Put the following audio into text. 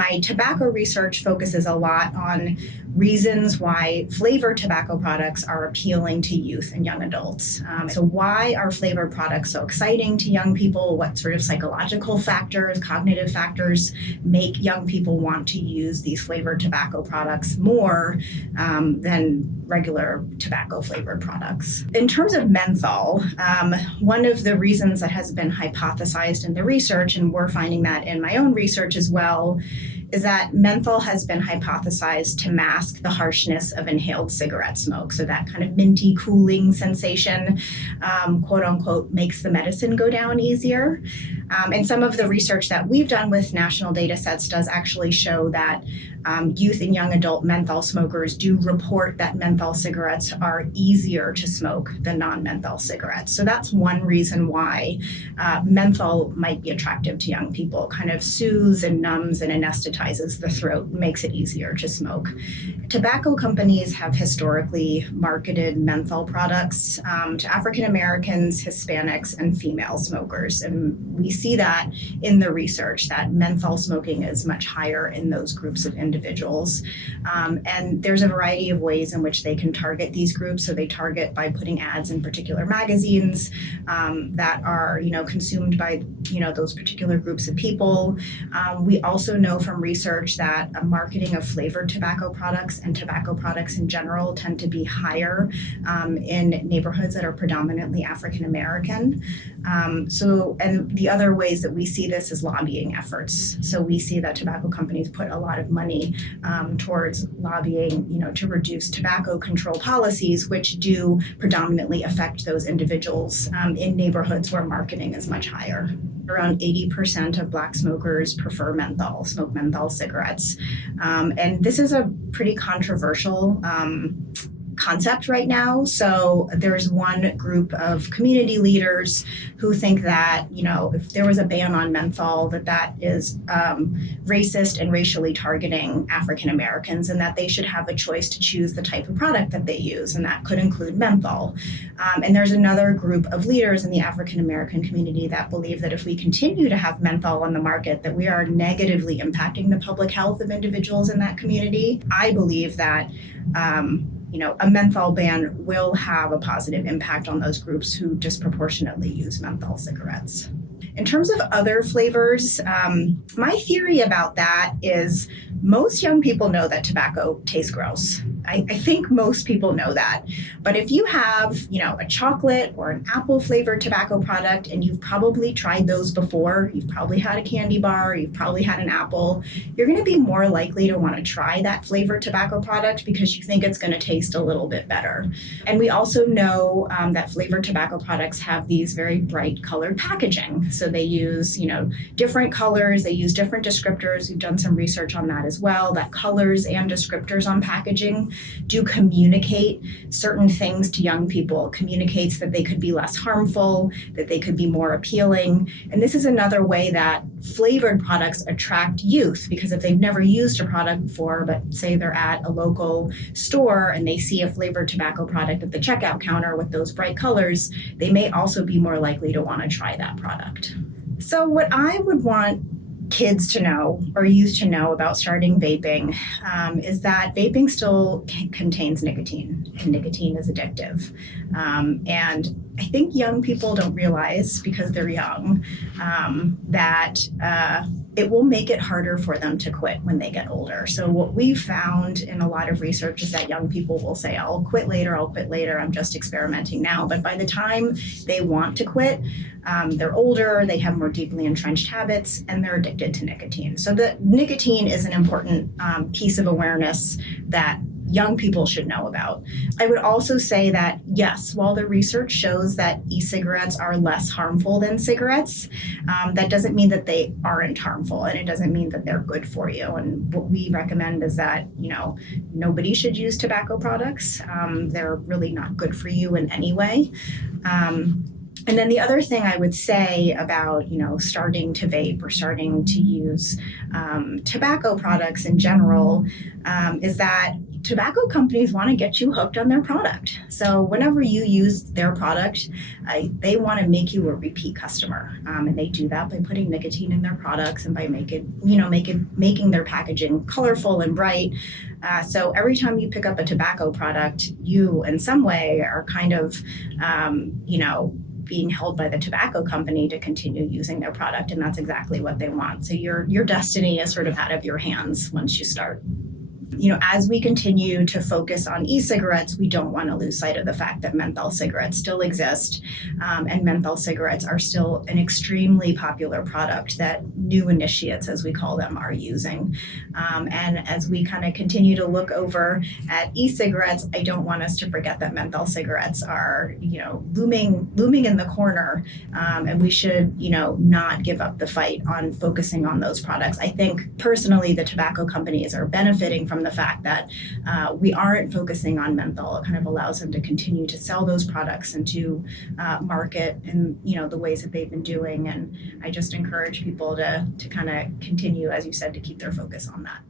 My tobacco research focuses a lot on reasons why flavored tobacco products are appealing to youth and young adults. So why are flavored products so exciting to young people? What sort of psychological factors, cognitive factors make young people want to use these flavored tobacco products more than regular tobacco flavored products? In terms of menthol, one of the reasons that has been hypothesized in the research, and we're finding that in my own research as well, is that menthol has been hypothesized to mask the harshness of inhaled cigarette smoke. So that kind of minty cooling sensation, quote unquote, makes the medicine go down easier. And some of the research that we've done with national data sets does actually show that youth and young adult menthol smokers do report that menthol cigarettes are easier to smoke than non-menthol cigarettes. So that's one reason why menthol might be attractive to young people. Kind of soothes and numbs and anesthetizes the throat, makes it easier to smoke. Tobacco companies have historically marketed menthol products to African Americans, Hispanics, and female smokers. And we see that in the research that menthol smoking is much higher in those groups of individuals. And there's a variety of ways in which they can target these groups. So they target by putting ads in particular magazines that are, consumed by, those particular groups of people. We also know from research that marketing of flavored tobacco products and tobacco products in general tend to be higher in neighborhoods that are predominantly African American. And the other ways that we see this is lobbying efforts. So we see that tobacco companies put a lot of money towards lobbying, to reduce tobacco control policies, which do predominantly affect those individuals in neighborhoods where marketing is much higher. Around 80% of Black smokers prefer smoke menthol cigarettes. And this is a pretty controversial concept right now. So there's one group of community leaders who think that, if there was a ban on menthol, that is racist and racially targeting African Americans, and that they should have a choice to choose the type of product that they use, and that could include menthol. And there's another group of leaders in the African American community that believe that if we continue to have menthol on the market, that we are negatively impacting the public health of individuals in that community. I believe that a menthol ban will have a positive impact on those groups who disproportionately use menthol cigarettes. In terms of other flavors, my theory about that is most young people know that tobacco tastes gross. I think most people know that. But if you have, a chocolate or an apple flavored tobacco product, and you've probably tried those before, you've probably had a candy bar, you've probably had an apple, you're going to be more likely to want to try that flavored tobacco product because you think it's going to taste a little bit better. And we also know that flavored tobacco products have these very bright colored packaging. So they use, different colors, they use different descriptors. We've done some research on that as well, that colors and descriptors on packaging do communicate certain things to young people, communicates that they could be less harmful, that they could be more appealing. And this is another way that flavored products attract youth, because if they've never used a product before, but say they're at a local store and they see a flavored tobacco product at the checkout counter with those bright colors, they may also be more likely to want to try that product. So what I would want kids to know or youth to know about starting vaping is that vaping still contains nicotine, and nicotine is addictive. And I think young people don't realize, because they're young, that it will make it harder for them to quit when they get older. So what we've found in a lot of research is that young people will say, I'll quit later, I'm just experimenting now. But by the time they want to quit, they're older, they have more deeply entrenched habits, and they're addicted to nicotine. So the nicotine is an important piece of awareness that young people should know about. I would also say that, yes, while the research shows that e-cigarettes are less harmful than cigarettes, that doesn't mean that they aren't harmful, and it doesn't mean that they're good for you. And what we recommend is that, nobody should use tobacco products. They're really not good for you in any way. And then the other thing I would say about, starting to vape or starting to use tobacco products in general is that tobacco companies want to get you hooked on their product. So whenever you use their product, they want to make you a repeat customer, and they do that by putting nicotine in their products and by making their packaging colorful and bright. So every time you pick up a tobacco product, you in some way are kind of, being held by the tobacco company to continue using their product, and that's exactly what they want. So your destiny is sort of out of your hands once you start. As we continue to focus on e-cigarettes, we don't want to lose sight of the fact that menthol cigarettes still exist, and menthol cigarettes are still an extremely popular product that new initiates, as we call them, are using. And as we kind of continue to look over at e-cigarettes, I don't want us to forget that menthol cigarettes are, looming in the corner, and we should, not give up the fight on focusing on those products. I think personally, the tobacco companies are benefiting from the fact that we aren't focusing on menthol. It kind of allows them to continue to sell those products and to market in the ways that they've been doing. And I just encourage people to kind of continue, as you said, to keep their focus on that.